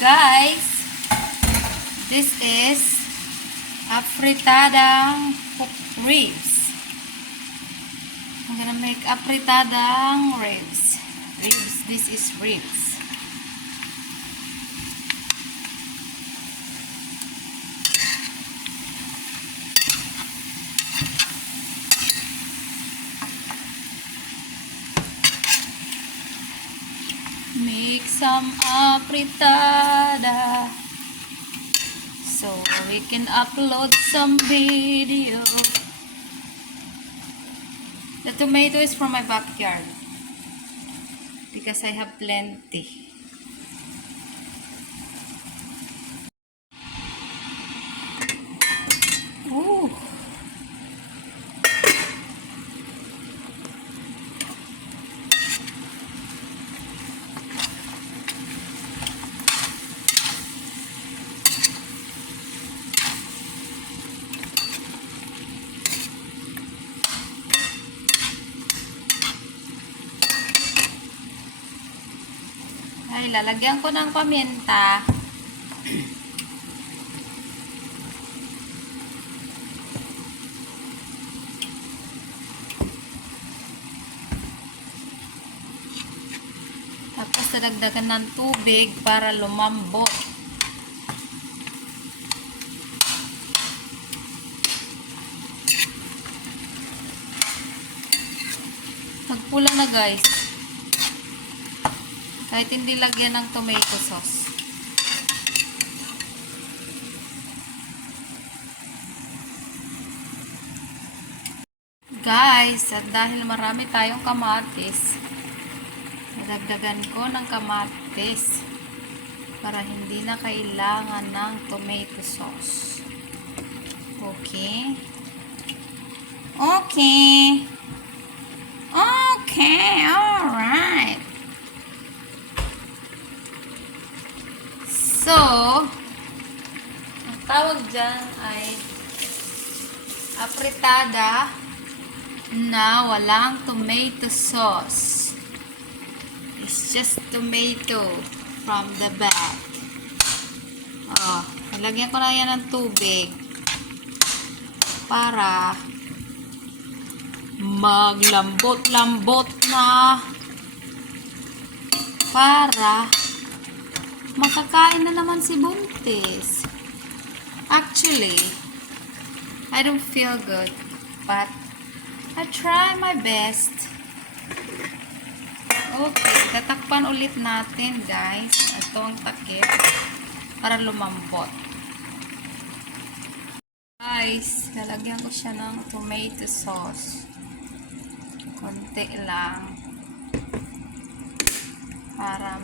Guys, this is afritadang ribs. I'm gonna make afritadang ribs. This is ribs. Make some afritada so we can upload some video. The tomato is from my backyard because I have plenty. Ooh. Ay, lalagyan ko ng paminta. Tapos dadagdagan ng tubig para lumambot. Magpula na guys. Kahit hindi lagyan ng tomato sauce. Guys, at dahil marami tayong kamatis, nadagdagan ko ng kamatis para hindi na kailangan ng tomato sauce. Okay? Okay. Okay, alright. So, ang tawag dyan ay afritada na walang tomato sauce. It's just tomato from the bag. Oh, nilagyan ko na yan ng tubig para maglambot-lambot na para makakain na naman si Buntis. Actually, I don't feel good, but I try my best. Okay, tatakpan ulit natin guys. Ito ang takip para lumambot. Guys, lalagyan ko siya ng tomato sauce. Konti lang. Para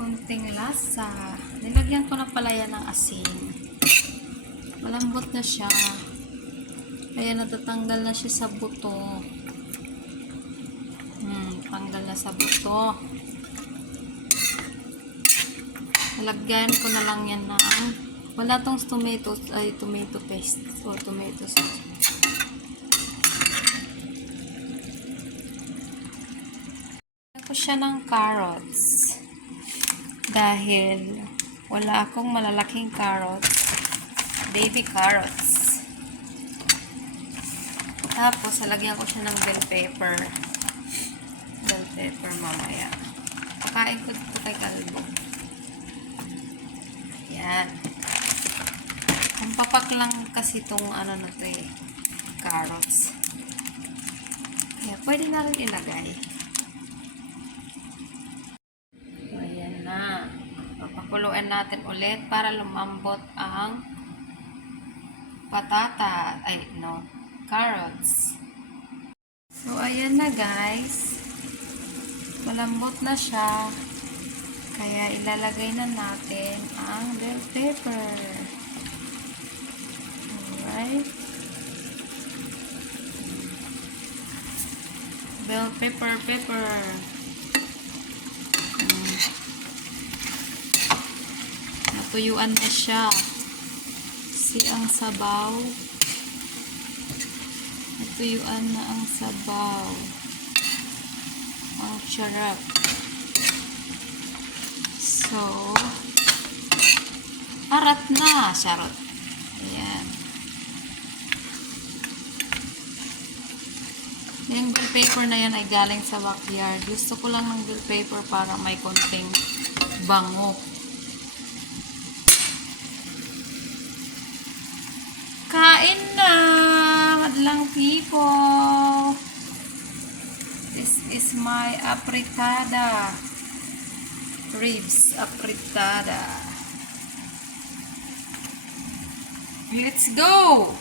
konting lasa. Nilagyan ko na pala yan ng asin. Malambot na siya. Kaya natatanggal na siya sa buto. Tanggal na sa buto. Nilagyan ko na lang yan ng wala tong tomato paste o tomato sauce. Nilagyan ko siya ng carrots. Dahil wala akong malalaking carrots, baby carrots. Tapos, halagyan ko siya ng bell pepper. Bell pepper mamaya. Pakain ko dito kay Kalbo. Ayan. Ang papak lang kasi itong ano na ito eh, carrots. Kaya pwede na rin ilagay. Papakuluan natin ulit para lumambot ang carrots. So, ayan na guys. Malambot na siya. Kaya ilalagay na natin ang bell pepper. Alright. Bell pepper. Natuyuan na siya. Ang sabaw. Natuyuan na ang sabaw. Ang sarap. So, So, arat na. Charot. Ayan. Yung bill paper na yan ay galing sa backyard. Gusto ko lang ng bill paper para may konting bango. Kain na, madlang people. This is my apritada. Ribs apritada. Let's go!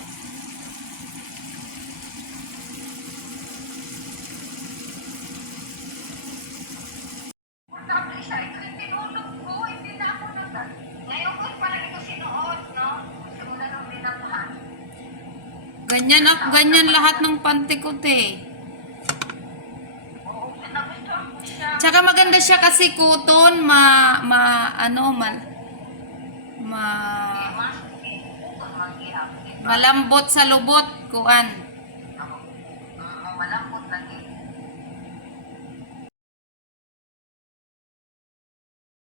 Ganyan lahat ng pantikot eh. Tsaka maganda siya kasi cotton, malambot sa lubot, kuan.